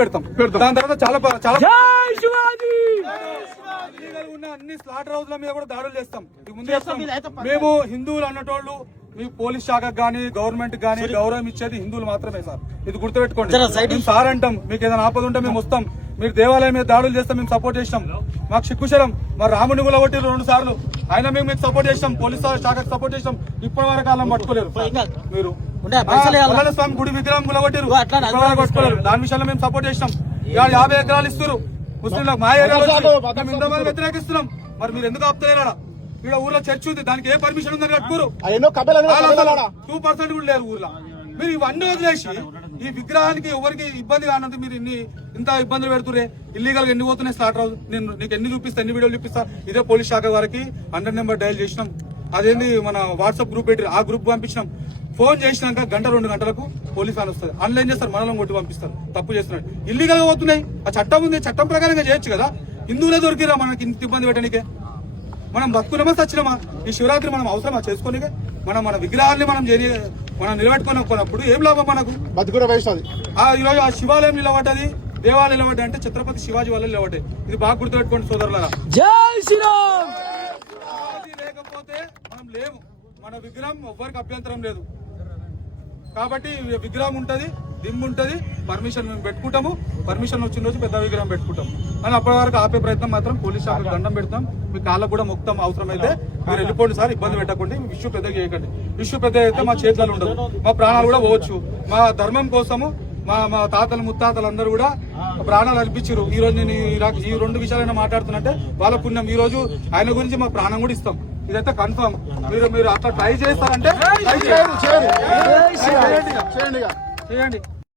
పెడతాం. దాని తర్వాత చాలా ఉన్న అన్ని స్లాటర్ హౌస్ల మీద కూడా దాడులు చేస్తాం. మేము హిందువులు అన్నటోళ్ళు మీ పోలీస్ శాఖకు గానీ గవర్నమెంట్ గానీ గౌరవం ఇచ్చేది హిందువులు మాత్రమే సార్. ఇది గుర్తుపెట్టుకోండి. సార్ అంటాం మీకు ఏదైనా ఆపద ఉంటే మేము వస్తాం. మీరు దేవాలయం మీద దాడులు చేస్తే మేము సపోర్ట్ చేస్తాం. మాకు సిగ్గుశరం. మరి రాముని గులగొట్టిరు 2 సార్లు, అయినా మేము మీకు సపోర్ట్ చేస్తాం. పోలీస్ శాఖకు సపోర్ట్ చేస్తాం. ఇప్పటి వరకు అలా పట్టుకోలేరు మీరు. స్వామి గుడి విగ్రహం గులగొట్టిరు, పట్టుకోలేరు. దాని విషయంలో మేము సపోర్ట్ చేస్తాం. 50 ఎకరాలు ఇస్తారు ముస్లింలకు. మా ఏరియాలో వ్యతిరేకిస్తున్నాం. మరి మీరు ఎందుకు ఆపుతలేరా? ఇక్కడ ఊర్లో చర్చ్ ఉంది, దానికి ఏ పర్మిషన్ ఉందని కట్టుకోరు. 2% కూడా లేరు ఊర్లో. మీరు ఇవన్నీ వదిలేసి ఈ విగ్రహానికి ఎవరికి ఇబ్బంది కానందుకు మీరు ఇంత ఇబ్బందులు పెడుతురే. ఇల్లీగల్ గా ఎన్ని పోతున్నాయి స్లాటర్ హౌస్. నేను నీకు ఎన్ని చూపిస్తా, ఎన్ని వీడియోలు చూపిస్తా. ఇదే పోలీస్ శాఖ వారికి 100 నెంబర్ డయల్ చేసినాం. అదేంటి మన వాట్సాప్ గ్రూప్ పెట్టి ఆ గ్రూప్ పంపించినాం. ఫోన్ చేసినాక 1-2 గంటలకు పోలీస్ అని వస్తుంది. ఆన్లైన్ చేస్తారు, మనల్ని కొట్టి పంపిస్తారు. తప్పు చేస్తున్నాడు. ఇల్లీగల్ గా పోతున్నాయి. ఆ చట్టం ఉంది, చట్టం ప్రకారంగా చేయొచ్చు కదా. హిందువులే దొరికిరా మనకి ఇంత ఇబ్బంది పెట్టడానికే. మనం బతుకున్నామా సచ్చినామా? ఈ శివరాత్రి మనం అవసరమా చేసుకోనికే? మన విగ్రహాన్ని మనం నిలబెట్టుకున్నప్పుడు ఏం లాభం మనకు? బతుకునే వయసు. ఈరోజు ఆ శివాలయం నిలబడ్డది, దేవాలయం నిలబడ్డా అంటే ఛత్రపతి శివాజీ వల్ల నిలబడ్డాయి. ఇది బాగా గుర్తుపెట్టుకోండి సోదరులారా. జై శ్రీరామ్. లేకపోతే మనం లేము. మన విగ్రహం ఎవ్వరికి అభ్యంతరం లేదు. కాబట్టి విగ్రహం ఉంటది, దిమ్ము ఉంటది. పర్మిషన్ మేము పెట్టుకుంటాము. పర్మిషన్ వచ్చిన రోజు పెద్ద విగ్రహం పెట్టుకుంటాం. కానీ అప్పటి వరకు ఆపే ప్రయత్నం మాత్రం పోలీస్ శాఖకు దండం పెడతాం. మీ కాళ్ళకు కూడా మొత్తం అవసరం అయితే మీరు వెళ్ళిపోండి సార్. ఇబ్బంది పెట్టకండి. ఇష్యూ పెద్దగా చేయకండి. ఇష్యూ పెద్ద అయితే మా చేతులు ఉండదు, మా ప్రాణాలు కూడా పోవచ్చు. మా ధర్మం కోసము మా తాతలు ముత్తాతలు అందరూ కూడా ప్రాణాలు అర్పించారు. ఈ రోజు నేను ఈ 2 విషయాలైనా మాట్లాడుతున్నట్టే వాళ్ళ పుణ్యం. ఈ రోజు ఆయన గురించి మా ప్రాణం కూడా ఇస్తాం. ఇదైతే కన్ఫర్మ్. మీరు అట్లా ట్రై చేస్తారంటే చేయండి.